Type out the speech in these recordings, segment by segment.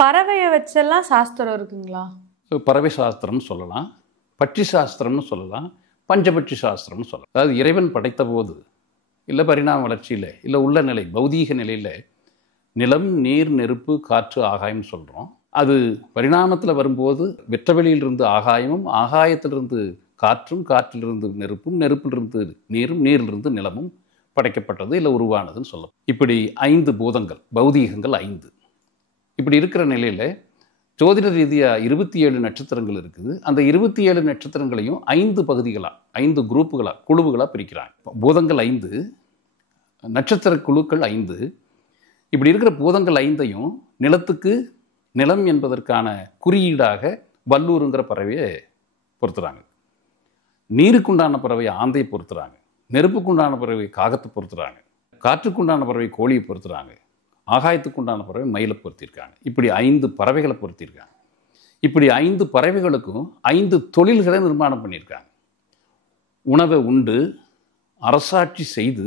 பறவையை வச்செல்லாம் சாஸ்திரம் இருக்குங்களா? பறவை சாஸ்திரம்னு சொல்லலாம், பட்சி சாஸ்திரம்னு சொல்லலாம், பஞ்சபட்சி சாஸ்திரம்னு சொல்லலாம். அதாவது இறைவன் படைத்த போது இல்லை பரிணாம வளர்ச்சியில் இல்லை உள்ள நிலை பௌதீக நிலையில் நிலம், நீர், நெருப்பு, காற்று, ஆகாயம்னு சொல்கிறோம். அது பரிணாமத்தில் வரும்போது வெற்றவெளியிலிருந்து ஆகாயமும், ஆகாயத்திலிருந்து காற்றும், காற்றிலிருந்து நெருப்பும், நெருப்பிலிருந்து நீரும், நீரிலிருந்து நிலமும் படைக்கப்பட்டது இல்லை உருவானதுன்னு சொல்லலாம். இப்படி 5 பூதங்கள், பௌதீகங்கள் 5. இப்படி இருக்கிற நிலையில் ஜோதிட ரீதியாக 27 நட்சத்திரங்கள் இருக்குது. அந்த 27 நட்சத்திரங்களையும் 5 பகுதிகளாக, 5 குரூப்புகளாக, குழுவுகளாக பிரிக்கிறாங்க. பூதங்கள் 5, நட்சத்திர குழுக்கள் 5. இப்படி இருக்கிற பூதங்கள் 5ஐயும் நிலத்துக்கு, நிலம் என்பதற்கான குறியீடாக வல்லூருங்கிற பறவையை பொறுத்துறாங்க. நீருக்குண்டான பறவை ஆந்தையை பொறுத்துறாங்க. நெருப்புக்குண்டான பறவை காகத்தை பொறுத்துறாங்க. காற்றுக்குண்டான பறவை கோழியை பொறுத்துறாங்க. ஆகாயத்துக்குண்டான பறவை மயிலை பொறுத்திருக்காங்க. இப்படி 5 பறவைகளை பொறுத்திருக்காங்க. இப்படி 5 பறவைகளுக்கும் 5 தொழில்களை நிர்மாணம் பண்ணியிருக்காங்க. உணவை உண்டு, அரசாட்சி செய்து,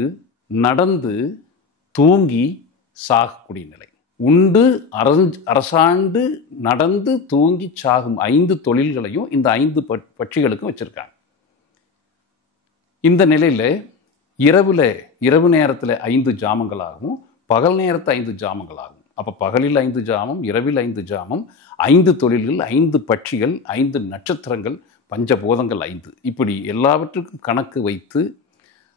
நடந்து, தூங்கி, சாகக்கூடிய நிலை. உண்டு, அரசாண்டு, நடந்து, தூங்கி, சாகும் 5 தொழில்களையும் இந்த 5 பட்சிகளுக்கும் வச்சுருக்காங்க. இந்த நிலையில் இரவு நேரத்தில் 5 ஜாமங்களாகவும், பகல் நேரத்தில் 5 ஜாமங்களாகும். அப்போ பகலில் 5 ஜாமம், இரவில் 5 ஜாமம், 5 தொழில்கள், 5 பட்சிகள், 5 நட்சத்திரங்கள், பஞ்சபூதங்கள் 5. இப்படி எல்லாவற்றுக்கும் கணக்கு வைத்து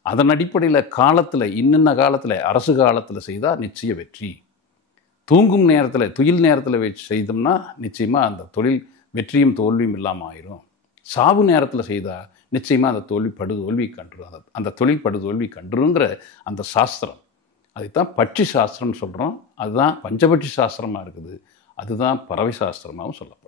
அதன் அடிப்படையில் காலத்தில் இன்னென்ன காலத்தில், அரசு காலத்தில் செய்தால் நிச்சய வெற்றி, தூங்கும் நேரத்தில், துயில் நேரத்தில் வச்சு செய்தோம்னா நிச்சயமாக அந்த தொழில் வெற்றியும் தோல்வியும் இல்லாமல் ஆயிரும், சாவு நேரத்தில் செய்தால் நிச்சயமாக அந்த தோல்வி கண்டுரும், அந்த தொழில் படுதோல்வி கண்டுருங்கிற அந்த சாஸ்திரம், அதுதான் பட்சி சாஸ்திரம்னு சொல்கிறோம். அதுதான் பஞ்சபட்சி சாஸ்திரமாக இருக்குது. அதுதான் பறவை சாஸ்திரமாகவும் சொல்லலாம்.